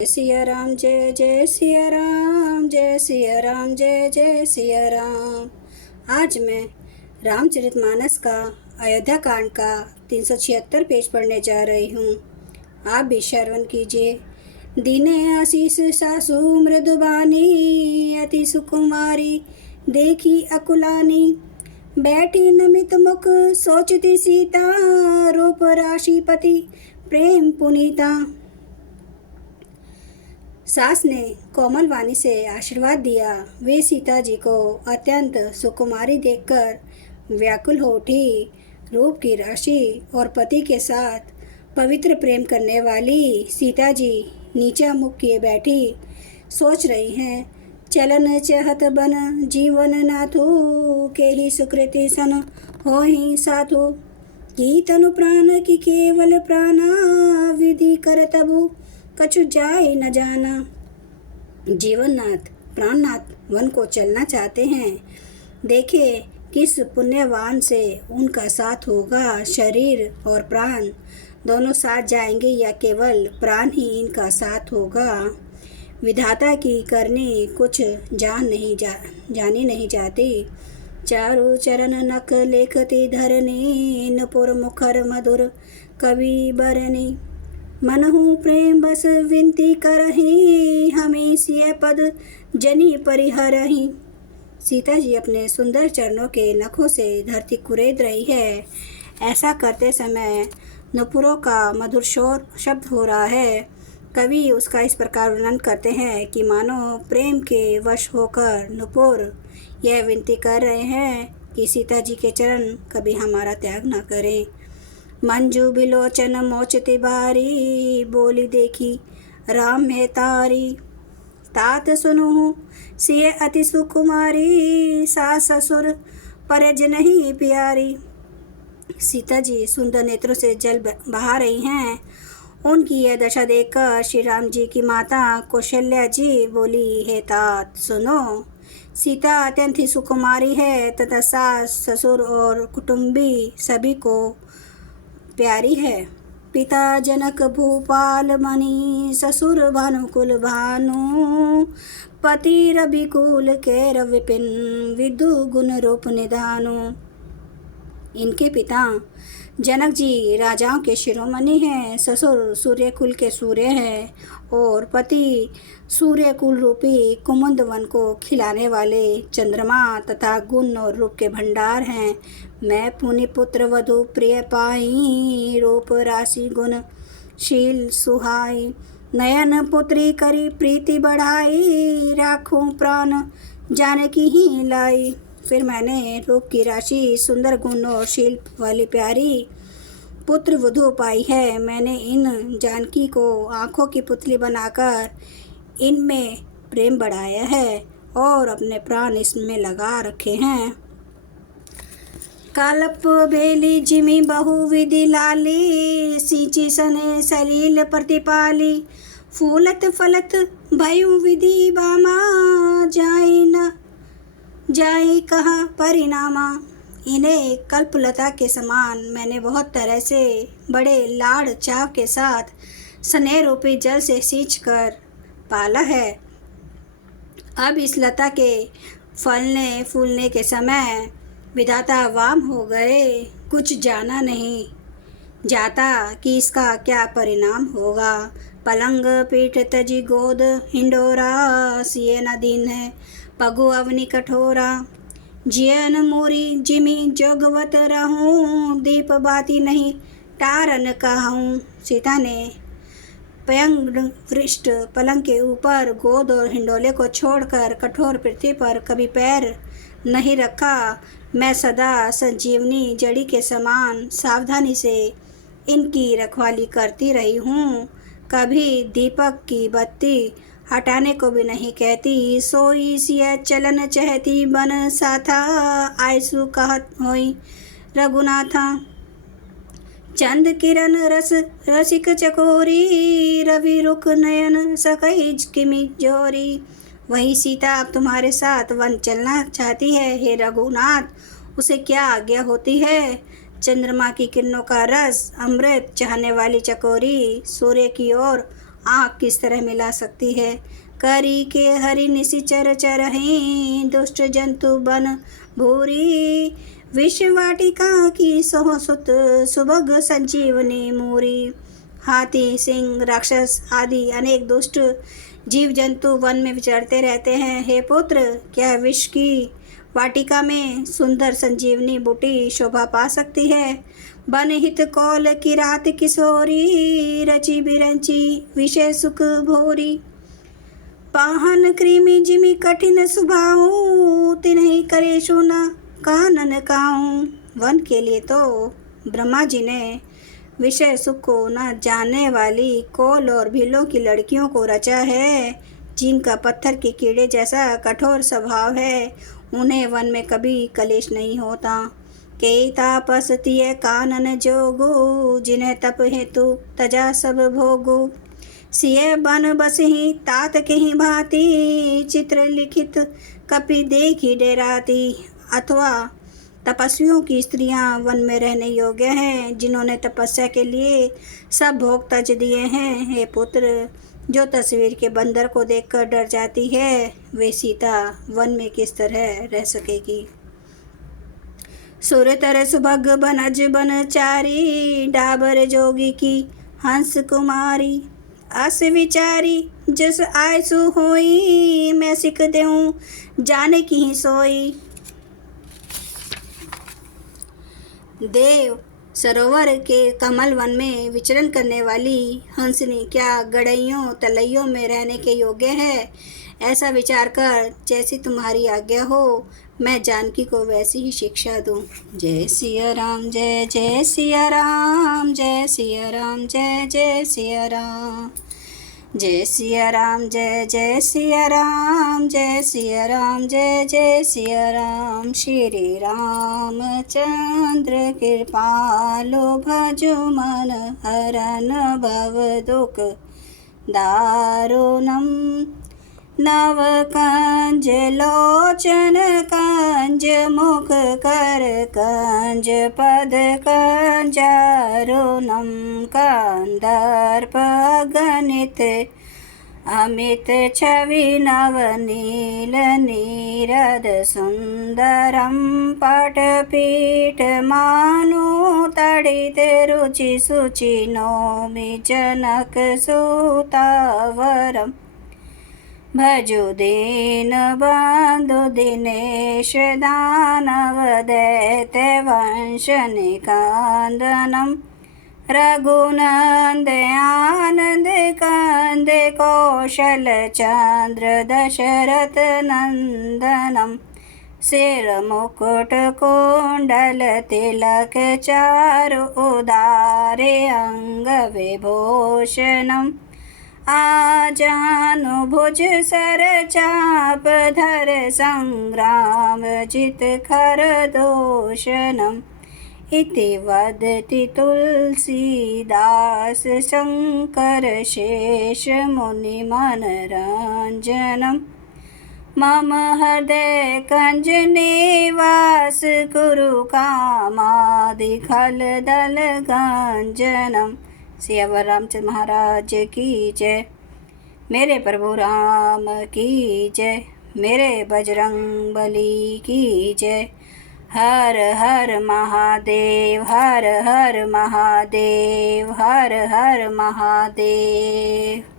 जय सिया राम, जय जय सिया राम, जय सिया राम, जय जय सिया राम। आज मैं रामचरितमानस का अयोध्या कांड का 376 पेज पढ़ने जा रही हूँ। आप भी श्रवण कीजिए। दीने आशीष सासु मृदुबानी, अति सुकुमारी देखी अकुलानी। बैठी नमित मुख सोचती सीता, रूप राशिपति प्रेम पुनीता। सास ने कोमल वाणी से आशीर्वाद दिया। वे सीता जी को अत्यंत सुकुमारी देखकर व्याकुल हो उठी। रूप की राशि और पति के साथ पवित्र प्रेम करने वाली सीता जी नीचा मुख किए बैठी सोच रही हैं। चलन चहत बन जीवन नाथु, के ही सुकृति सन हो ही साधु। की तनु प्राण की केवल प्राणा, विधि कर तबु कछु जाए न जाना। जीवननाथ प्राणनाथ वन को चलना चाहते हैं। देखे किस पुण्यवान से उनका साथ होगा। शरीर और प्राण दोनों साथ जाएंगे या केवल प्राण ही इनका साथ होगा। विधाता की करनी कुछ जानी नहीं जाती। चारु चरण नख लेखती धरनी, नुपुर मुखर मधुर कवि बरनी। मनहु प्रेम बस विनती करही, हमें सिय पद जनी परिहरही। सीता जी अपने सुंदर चरणों के नखों से धरती कुरेद रही है। ऐसा करते समय नुपुरों का मधुर शोर शब्द हो रहा है। कवि उसका इस प्रकार वर्णन करते हैं कि मानो प्रेम के वश होकर नुपुर यह विनती कर रहे हैं कि सीता जी के चरण कभी हमारा त्याग न करें। मंजू बिलोचन मोचते बारी, बोली देखी राम है तारी। तात सुनु सिय अति सुकुमारी, सास ससुर परज नहीं प्यारी। सीता जी सुंदर नेत्रों से जल बहा रही हैं। उनकी यह दशा देखकर श्री राम जी की माता कौशल्या जी बोली, हे तात सुनो, सीता अत्यंत ही सुकुमारी है तथा सास ससुर और कुटुंबी सभी को प्यारी है। पिता जनक भूपाल मणि, ससुर भानुकुल भानु। पति रविकुल कैर विपिन, विदु गुण रूप निधानु। इनके पिता जनक जी राजाओं के शिरोमणि हैं। ससुर सूर्य कुल के सूर्य हैं और पति सूर्य कुल रूपी कुमुद वन को खिलाने वाले चंद्रमा तथा गुण और रूप के भंडार हैं। मैं पुनि पुत्र वधु प्रिय पाई, रूप राशि गुण शील सुहाई। नयन पुत्री करी प्रीति बढ़ाई, राखूं प्राण जानकी ही लाई। फिर मैंने रूप की राशि सुंदर गुण और शील वाली प्यारी पुत्र वधू पाई है। मैंने इन जानकी को आँखों की पुतली बनाकर इनमें प्रेम बढ़ाया है और अपने प्राण इसमें लगा रखे हैं। कल्प बेली जिमी बहु विधि लाली, सींची सने सलील प्रतिपाली। फूलत फलत भयु विधि बामा, जाई न जाई कहाँ परिणामा। इन्हें कल्पलता के समान मैंने बहुत तरह से बड़े लाड़ चाव के साथ स्नेह रूपी जल से सींचकर पाला है। अब इस लता के फलने फूलने के समय विधाता वाम हो गए। कुछ जाना नहीं जाता कि इसका क्या परिणाम होगा। पलंग पीठ तजी गोद हिंडोरा, सिए न दीन है पगु अवनी कठोरा। जियन मोरी जिमी जोगवत रहूं, दीप बाती नहीं टारन कहूँ। सीता ने पयंग वृष्ट पलंग के ऊपर गोद और हिंडोले को छोड़कर कठोर पृथ्वी पर कभी पैर नहीं रखा। मैं सदा संजीवनी जड़ी के समान सावधानी से इनकी रखवाली करती रही हूँ। कभी दीपक की बत्ती हटाने को भी नहीं कहती। सोई सिय चलन चहती बन साथा, आयसु कहत होई रघुनाथा। चंद किरण रस रसिक चकोरी, रवि रुख नयन सकई किमि जोरी। वही सीता अब तुम्हारे साथ वन चलना चाहती है। हे रघुनाथ, उसे क्या आज्ञा होती है। चंद्रमा की किरणों का रस, अमृत चाहने वाली चकोरी सूर्य की ओर आँख किस तरह मिला सकती है। करी के हरि निशिचर चरहीं, दुष्ट जंतु बन भूरी। विष वाटिका की सहो सुत, सुभग संजीवनी मूरी। हाथी, सिंह, राक्षस आदि अनेक दुष्ट जीव जंतु वन में विचरते रहते हैं। हे पुत्र, क्या विष की वाटिका में सुंदर संजीवनी बूटी शोभा पा सकती है। बन हित कौल किरात किशोरी, रची बिरंची विषय सुख भोरी। पाहन कृमि जिमि कठिन सुभाऊ, तिन्हि करे सुना कानन काऊं। वन के लिए तो ब्रह्मा जी ने विषय सुख को न जानने वाली कौल और भीलों की लड़कियों को रचा है, जिनका पत्थर के कीड़े जैसा कठोर स्वभाव है। उन्हें वन में कभी कलेश नहीं होता। के तापस तिय कानन जोगु, जिन्हें तप हेतु तजा सब भोगु। सिय बन बसहि तात कहीं भांति, चित्र लिखित कपि देखी डेराती। अथवा तपस्वियों की स्त्रियां वन में रहने योग्य हैं, जिन्होंने तपस्या के लिए सब भोग तज दिए हैं। हे पुत्र, जो तस्वीर के बंदर को देखकर डर जाती है, वे सीता वन में किस तरह रह सकेगी। सुर तर सुभग बनज बनचारी, डाबर जोगी की हंस कुमारी। अस विचारी जस आयसु होई, मैं सिख देऊं जानकी ही सोई। देव सरोवर के कमल वन में विचरण करने वाली हंसनी क्या गड़ैयों तलैयों में रहने के योग्य है। ऐसा विचार कर जैसी तुम्हारी आज्ञा हो, मैं जानकी को वैसी ही शिक्षा दूं। जय सिया राम, जय जय सिया राम, जय सिया राम, जय जय सिया राम। जय सिया राम, जय जय सिया राम, जय सिया राम, जय जय सिया राम। श्री रामचंद्र कृपालो, भजो मन हरन भव दुख दारुणम। नव कंज लोचन कंज, मुख कर कंज पद कंजारुणम। कंदर्प गणित अमित छवि नवनील नीरद सुंदरम। पटपीठ मानु तड़ित रुचि सुचि, नौमि जनक सुतावरम। भजो दीन बंधु दिनेश, दानव दैत्य वंश निकंदनम। रघुनंद आनंद कंद, कौशल चंद्र दशरथ नंदनम। सिर मुकुट कुंडल तिलक, चारु उदारे अंग विभूषणम। आजानु भुज सर चाप धर, संग्राम जित खर दूषणम। इति वदति तुलसीदास, शंकर शेष मुनि मनरंजनम। मम हृदय कंज निवास, कुरु कामादि खल दल गंजनम। सियावर रामचंद्र महाराज की जय। मेरे प्रभु राम की जय। मेरे बजरंग बली की जय। हर हर महादेव, हर हर महादेव, हर हर महादेव।